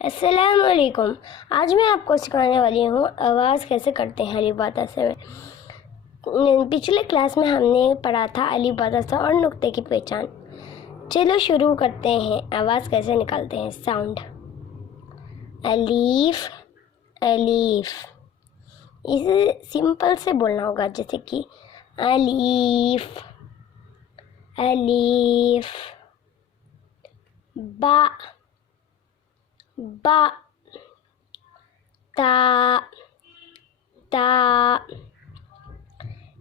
अस्सलाम वालेकुम। आज मैं आपको सिखाने वाली हूँ आवाज़ कैसे करते हैं अलिफ बाता से में। पिछले क्लास में हमने पढ़ा था अलिफ बाता से और नुक्ते की पहचान। चलो शुरू करते हैं। आवाज़ कैसे निकालते हैं। साउंड अलीफ अलीफ, इसे सिंपल से बोलना होगा, जैसे कि अलीफ अलीफ। बा बा, ता ता,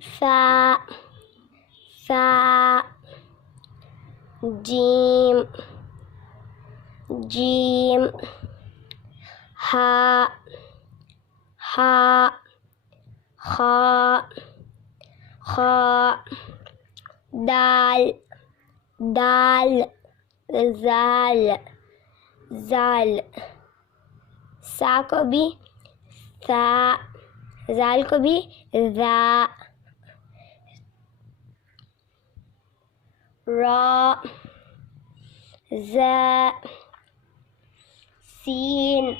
सा सा, जीम जीम, हा हा, खा खा, दाल दाल, जाल जाल, सा को भी सा, जाल को भी जा, रा जा, सीन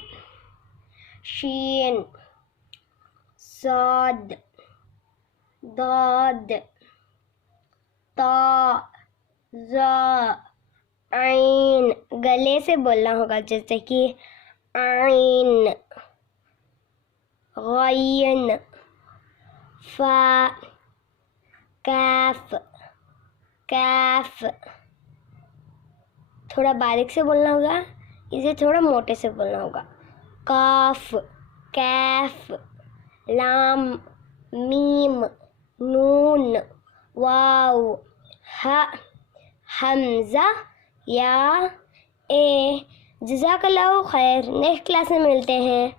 शीन, साद दाद, ता जा, आइन। गले से बोलना होगा, जैसे कि आइन, गयन, फा, काफ काफ। थोड़ा बारीक से बोलना होगा, इसे थोड़ा मोटे से बोलना होगा। काफ कैफ, लाम मीम, नून वाव, हा हमजा या ए। जज़ाकल्लाहु खैर। नेक्स्ट क्लास में मिलते हैं।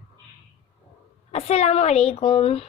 अस्सलामु अलैकुम।